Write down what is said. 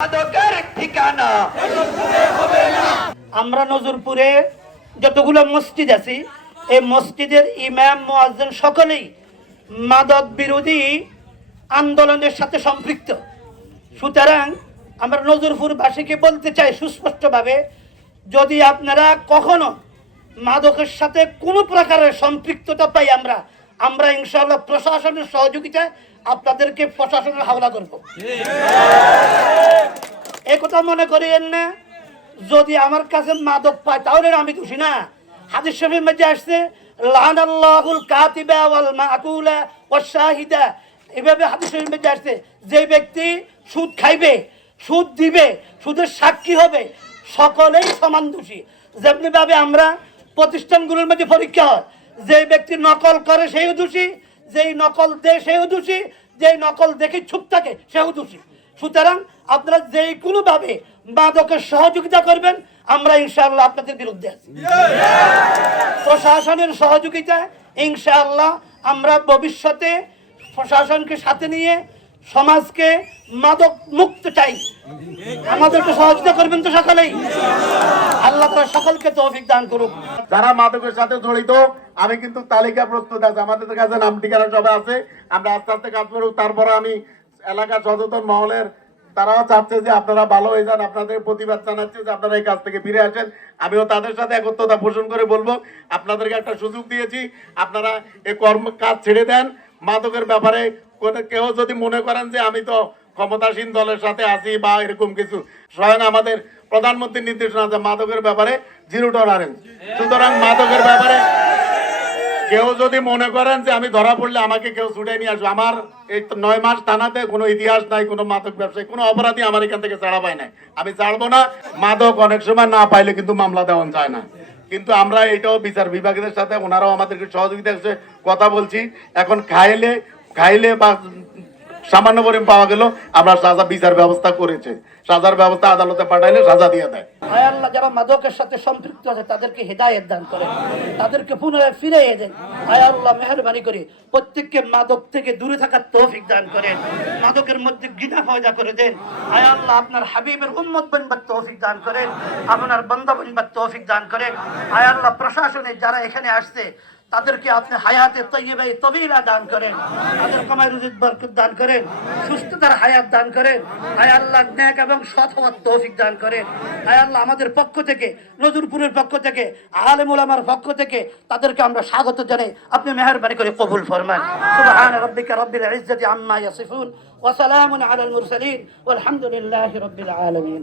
ঠিকানা আমরা নজরপুরে যতগুলো মসজিদ আছে এই মসজিদের ইমাম মুয়াজ্জিন সকলেই মাদক বিরোধী আন্দোলনের সাথে সম্পৃক্ত। সুতরাং আমরা নজরপুরবাসীকে বলতে চাই সুস্পষ্টভাবে, যদি আপনারা কখনো মাদকের সাথে কোনো প্রকারের সম্পৃক্ততা পাই আমরা ইনশাআল্লাহ প্রশাসনের সহযোগিতায় আপনাদেরকে প্রশাসনের হাওলা করব। এই কথা মনে করিয়েন না যদি আমার কাছে মাদক পায় তাহলে আমি দোষী না। হাদিস শরীফের মধ্যে আসছে লানাল্লাহুল কাতিবা ওয়াল মাকুলা ওয়াশ শাহিদা, এভাবে হাদিস শরীফের মধ্যে আসছে যে ব্যক্তি সুদ খাইবে, সুদ দিবে, সুদের সাক্ষী হবে, সকলেই সমান দোষী। যেমনি ভাবে আমরা প্রতিষ্ঠানগুলোর মধ্যে পরীক্ষা হয়, যে ব্যক্তি নকল করে সেও দোষী, যেই নকল দেয় সেও দোষী, যেই নকল দেখে চুপ থাকে সেও দোষী। সুতরাং আপনারা যে কোনোভাবে মাদকের সহযোগিতা করবেন আমরা ইনশাআল্লাহ আপনাদের বিরুদ্ধে আছি। প্রশাসনের সহযোগিতা ইনশাআল্লাহ আমরা ভবিষ্যতে প্রশাসনকে সাথে নিয়ে সমাজকে মাদক মুক্ত চাই। আমাদেরকে সহযোগিতা করবেন তো সকলেই। আল্লাহ তাআলা সকলকে তৌফিক দান করুক। যারা মাদকের সাথে জড়িত আমি কিন্তু তালিকা প্রস্তুত আছে, আমাদের কাছে নাম ঠিকানা সবাই আছে। আমরা আস্তে আস্তে কাজ করব। তারপরে আমি এলাকা সচেতন মহলের তারাও চাচ্ছে যে আপনারা ভালো হয়ে যান, আপনাদের প্রতিবাদ জানাচ্ছে যে আপনারা এই কাজ থেকে ফিরে আসেন। আমিও তাদের সাথে একত্রতা পোষণ করে বলবো আপনাদেরকে একটা সুযোগ দিয়েছি, আপনারা এই কাজ ছেড়ে দেন। মাদকের ব্যাপারে কেউ যদি মনে করেন যে আমি তো ক্ষমতাসীন দলের সাথে আছি বা এরকম কিছু, স্বয়ং আমাদের প্রধানমন্ত্রীর নির্দেশনা আছে মাদকের ব্যাপারে 0 টলারেন্স। সুতরাং মাদকের ব্যাপারে কেউ যদি মনে করেন যে আমি ধরা পড়লে আমাকে কেউ ছুটে নিয়ে আসবে, আমার এই 9 মাস থানাতে কোনো ইতিহাস নাই, কোনো মাদক ব্যবসায়ী কোনো অপরাধী আমার এখান থেকে ছাড়া পায় নাই, আমি ছাড়বো না। মাদক অনেক সময় না পাইলে কিন্তু মামলা দেওয়া যায় না, কিন্তু আমরা এটাও বিচার বিভাগের সাথে ওনারাও আমাদেরকে সহযোগিতা কথা বলছি। এখন খাইলে বা সামান্য পরিমাণ পাওয়া গেল আমরা সাজা বিচার ব্যবস্থা করেছে, সাজার ব্যবস্থা আদালতে পাঠাইলে সাজা দিয়ে দেয়। আয় আল্লাহ যারা মাদকের সাথে সম্পৃক্ত আছে তাদেরকে হেদায়েত দান করেন, তাদেরকে পুনরায় ফিরিয়ে দেন। আয় আল্লাহ মেহেরবানি করে প্রত্যেককে মাদক থেকে দূরে থাকার তৌফিক দান করেন, মাদকের মধ্যে ঘৃণা পয়দা করে দেন। আয় আল্লাহ আপনার হাবিবের উম্মত বনবার তৌফিক দান করেন, আপনার বান্দা বনবার তৌফিক দান করেন। আয় আল্লাহ প্রশাসনে যারা এখানে আসছে তাদেরকে আপনি হায়াতে তৈয়বায়ে তবিলা দান করেন, তাদের কামাই রুজির বরকত দান করেন, সুস্থতার হায়াত দান করেন। আয় আল্লাহ নেক এবং সৎ হওয়ার তৌফিক দান করেন। আয় আল্লাহ আমাদের পক্ষ থেকে, নজরপুরের পক্ষ থেকে, আলেম উলামার পক্ষ থেকে তাদেরকে আমরা স্বাগত জানাই। আপনি মেহেরবানি করে কবুল ফরমান। সুবহান রাব্বিকা রাব্বিল ইজ্জাতি আম্মা ইয়াসিফুন ওয়া সালামুন আলাল মুরসালিন ওয়াল হামদুলিল্লাহি রাব্বিল আলামিন।